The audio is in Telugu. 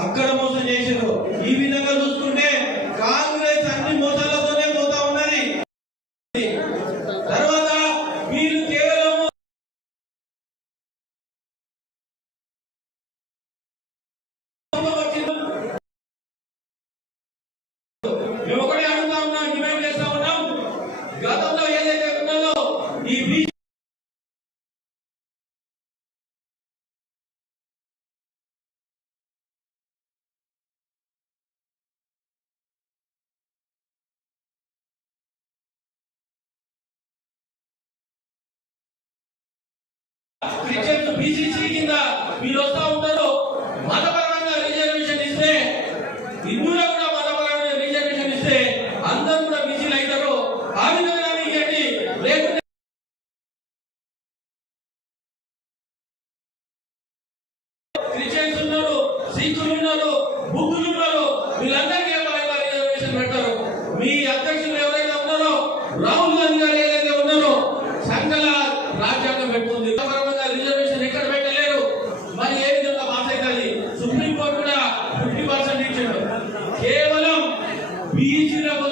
అక్కడ మోసం చేశారు. ఈ విధంగా చూసుకుంటే కాంగ్రెస్ అన్ని మోసాలతోనే పోతా ఉన్నది. తర్వాత మీరు కేవలం మేము ఒకటే అడుగుతా ఉన్నాం డిమాండ్ చేస్తా ఉన్నాం. గతంలో ఏదైతే ఉన్నదో ఈ క్రికెట్ బీసీసీ కింద మీరు ఉంటారు మతపరంగా రిజర్వేషన్ ఇస్తే హిందువులు కూడా రిజర్వేషన్ ఇస్తే అందరూ కూడా బీసీలు అవుతారు ఆ విధంగా ఇవ్వండి ఉన్నారు సిక్కులు ఉన్నారు బుద్ధులు ఉన్నారు వీళ్ళందరికీ ఏమైనా రిజర్వేషన్ పెట్టారు మీ అధ్యక్షులు ఎవరైనా ఉన్నారో రాహుల్ గాంధీ గారు ఏదైతే ఉన్నారో సంఘాల రాజ్యాంగం పెట్టుకుంది. బీజులకు